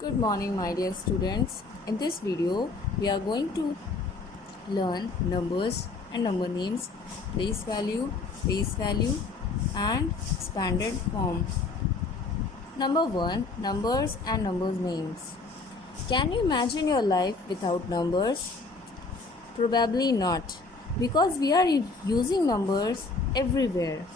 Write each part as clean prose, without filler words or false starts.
Good morning, my dear students. In this video, we are going to learn numbers and number names, face value, and expanded form. Number 1, numbers and numbers names. Can you imagine your life without numbers? Probably not, because we are using numbers everywhere.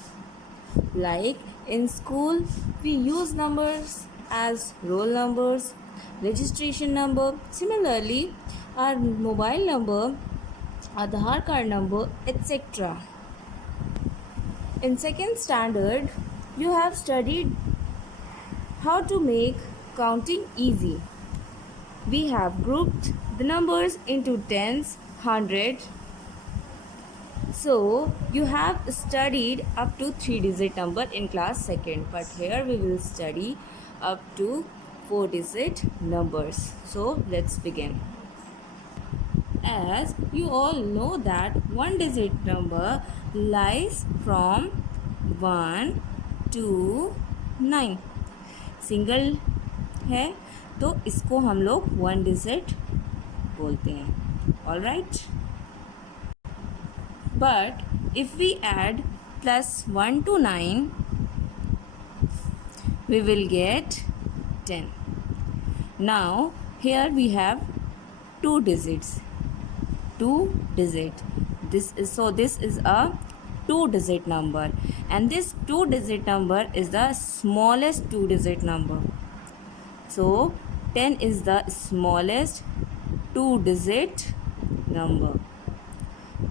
Like in school, we use numbers as roll numbers, registration number. Similarly, our mobile number, Aadhaar card number, etc. In second standard, you have studied how to make counting easy. We have grouped the numbers into tens, hundred. So you have studied up to 3-digit number in class second, but here we will study up to 4-digit numbers. So let's begin. As you all know that 1-digit number lies from 1 to 9. Single है तो इसको हम लोग 1 digit बोलते हैं. All right. But if we add plus 1 to 9, we will get 10. Now, here we have 2 digits. 2 digit. This is a 2-digit number. And this 2-digit number is the smallest 2-digit number. So, 10 is the smallest 2-digit number.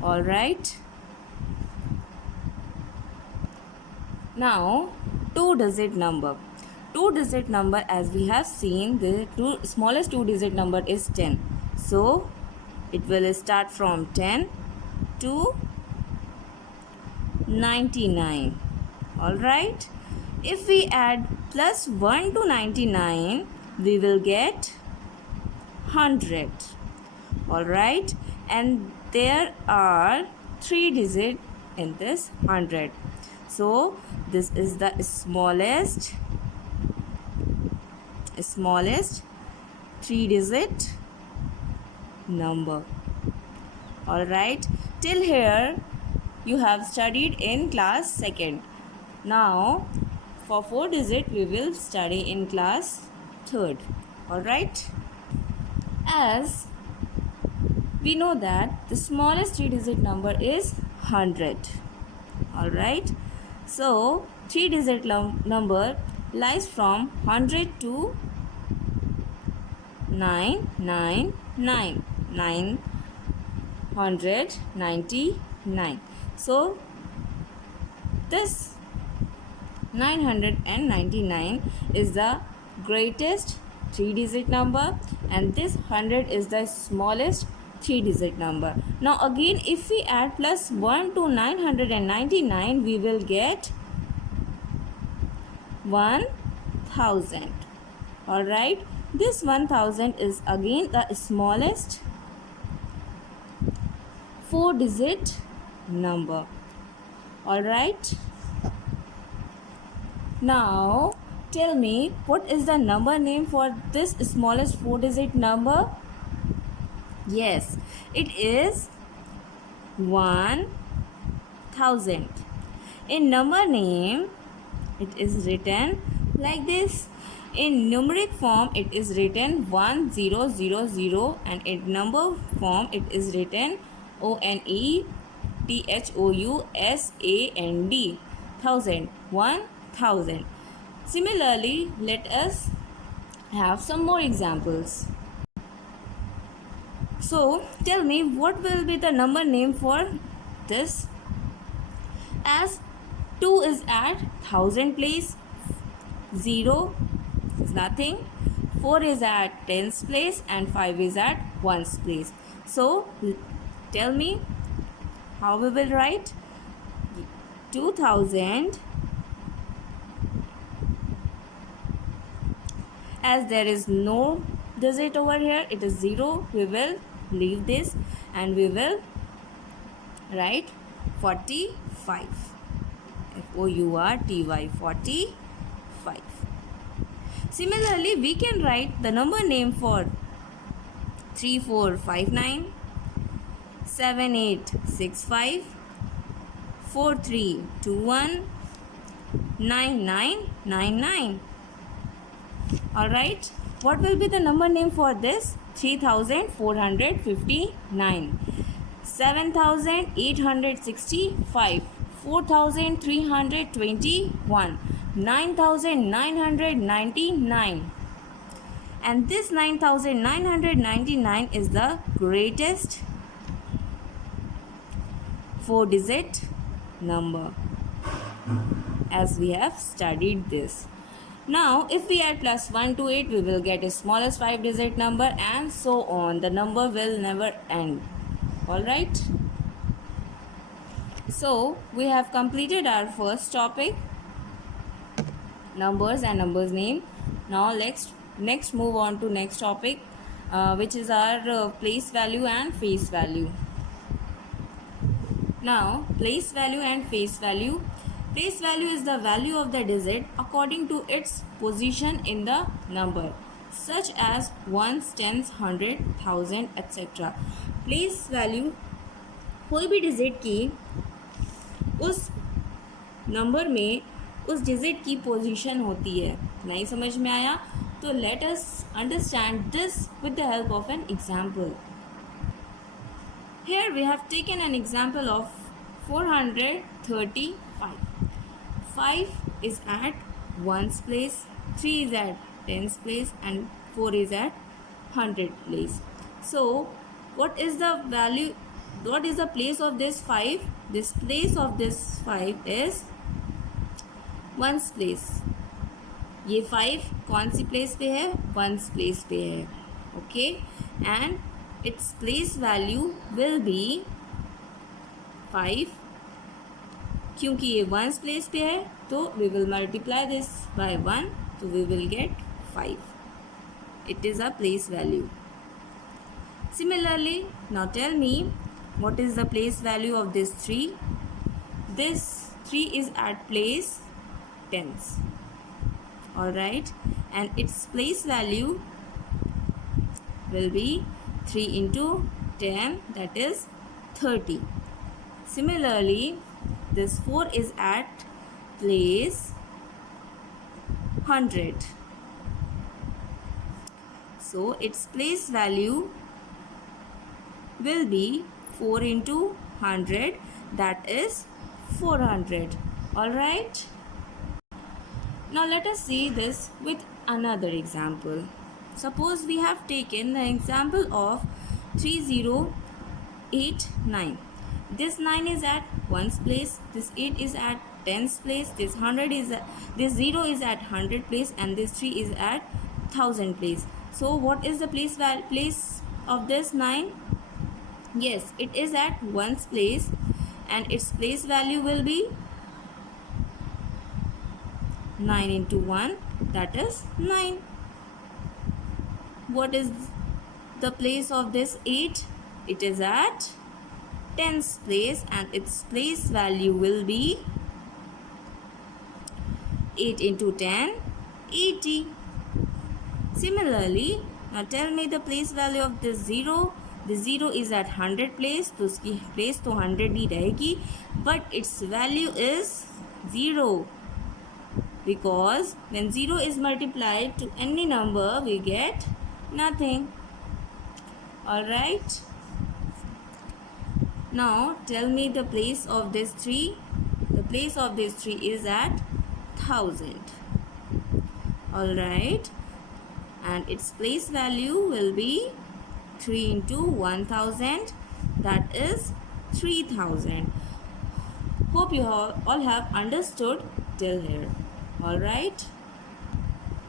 All right. Now, 2-digit number. 2-digit number, as we have seen, the smallest 2-digit number is 10. So, it will start from 10 to 99. All right. If we add plus 1 to 99, we will get 100. All right. And there are 3 digits in this 100. So this is the smallest 3-digit number. All right. Till here you have studied in class second. Now for 4-digit we will study in class third. All right. As we know that the smallest 3-digit number is 100. All right. So 3-digit number lies from 100 to 999. So this 999 is the greatest 3-digit number, and this 100 is the smallest 3-digit number. Now again, if we add plus 1 to 999, we will get 1000. All right. This 1000 is again the smallest 4-digit number. All right. Now tell me, what is the number name for this smallest 4-digit number? Yes, it is 1000. In number name, it is written like this. In numeric form, it is written 1000, and in number form, it is written ONETHOUSAND. 1000. Similarly, let us have some more examples. So, tell me, what will be the number name for this? As 2 is at 1000 place, 0 is nothing, 4 is at tens place, and 5 is at ones place. So, tell me how we will write 2000. As there is no digit over here, it is 0, we will leave this and we will write 45. FOURTY, 45. Similarly, we can write the number name for 3459, 7865, 4321, 9999. Alright, what will be the number name for this? 3459, 7865, 4321, 9999. And this 9999 is the greatest 4-digit number, as we have studied this. Now, if we add +1 to it, we will get a smallest 5-digit number, and so on. The number will never end. Alright? So, we have completed our first topic, numbers and numbers name. Now, next move on to next topic, which is our place value and face value. Now, place value and face value. Place value is the value of the digit according to its position in the number, such as ones, tens, 100, 1000, etc. Place value कोई भी digit की उस number में उस digit की position होती है. नहीं समझ में आया? तो let us understand this with the help of an example. Here we have taken an example of 435. 5 is at 1's place, 3 is at 10's place, and 4 is at 100 place. So, what is the value? What is the place of this 5? This place of this 5 is 1's place. ये 5 कौन सी place पे है? 1's place पे है. Okay, and its place value will be 5. क्योंकि ये 1's place पे है, तो we will multiply this by 1, so we will get 5. It is a place value. Similarly, now tell me, what is the place value of this 3? This 3 is at place tens. Alright, and its place value will be 3 into 10, that is 30. Similarly, this 4 is at place 100. So, its place value will be 4 into 100, that is 400. Alright. Now, let us see this with another example. Suppose we have taken the example of 3089. This 9 is at 1's place, this 8 is at 10's place, this 0 is at 100 place, and this 3 is at 1000 place. So, what is the place of this 9? Yes, it is at 1's place, and its place value will be 9 into 1, that is 9. What is the place of this 8? It is at 10's place, and its place value will be 8 into 10, 80. Similarly, now tell me the place value of this 0. The 0 is at 100 place, तो उसकी place तो 100 ही रहेगी, but its value is 0, because when 0 is multiplied to any number, we get nothing. Alright. Now, tell me the place of this 3. The place of this 3 is at 1000. Alright. And its place value will be 3 into 1000, that is 3000. Hope you all have understood till here. Alright.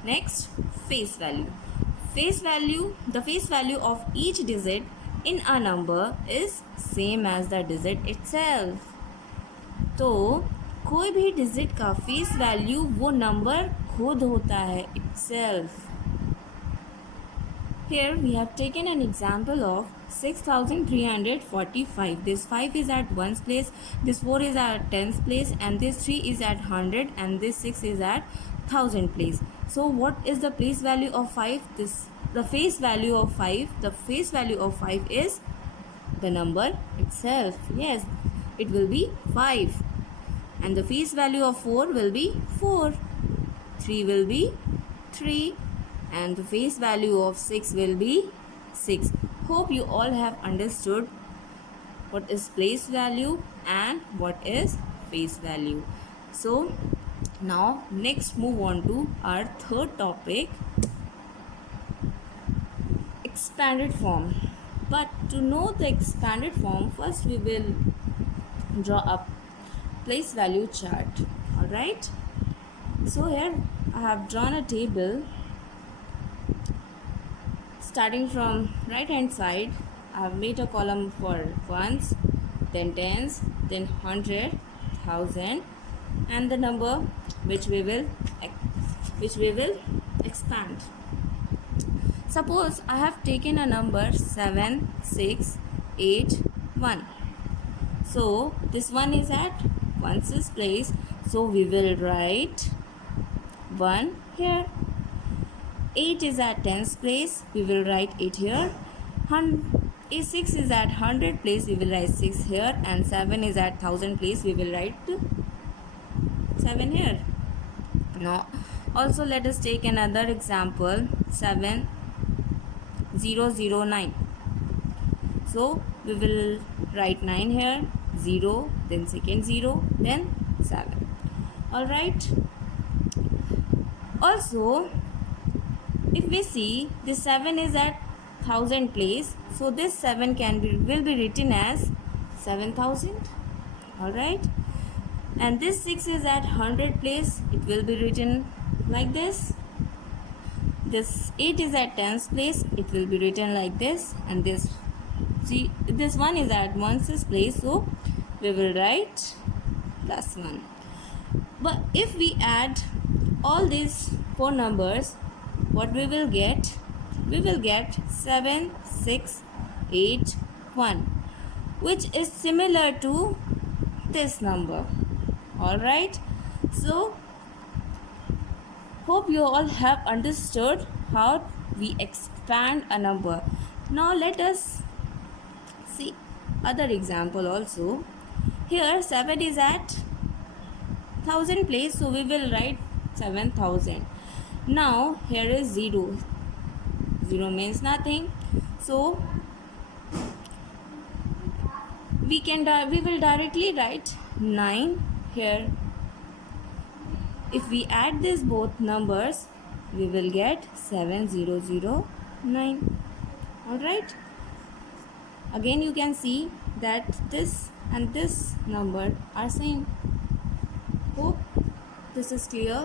Next, face value. Face value, the face value of each digit in a number is same as the digit itself. तो कोई भी digit का face value वो number खुद होता है itself. Here we have taken an example of 6345. This 5 is at 1's place, this 4 is at 10's place, and this 3 is at 100, and this 6 is at 1000 place. So what is the place value of 5? The face value of 5. The face value of 5 is the number itself. Yes, it will be 5. And the face value of 4 will be 4. 3 will be 3. And the face value of 6 will be 6. Hope you all have understood what is place value and what is face value. So now next move on to our third topic, expanded form. But to know the expanded form, first we will draw a place value chart. Alright, so here I have drawn a table. Starting from right hand side, I have made a column for ones, then tens, then 100, 1000, and the number which we will expand. Suppose I have taken a number 7681. So this one is at ones place, so we will write 1 here. 8 is at tens place, we will write 8 here. 6 is at 100 place, we will write 6 here. And 7 is at 1000 place, we will write 7 here. Now also let us take another example, 7009. So we will write 9 here, 0, then second 0, then 7. Alright. Also, if we see this 7 is at 1000 place, so this 7 will be written as 7000. Alright. And this 6 is at 100 place, it will be written like this. This 8 is at tens place, it will be written like this. And this one is at ones place, so we will write +1. But if we add all these 4 numbers, what we will get? We will get 7681, which is similar to this number. Alright, so hope you all have understood how we expand a number. Now let us see other example also. Here 7 is at 1000 place, so we will write 7000. Now here is 0. 0 means nothing, so we will directly write 9 here. If we add these both numbers, we will get 7009. Alright, again you can see that this and this number are same. Hope this is clear.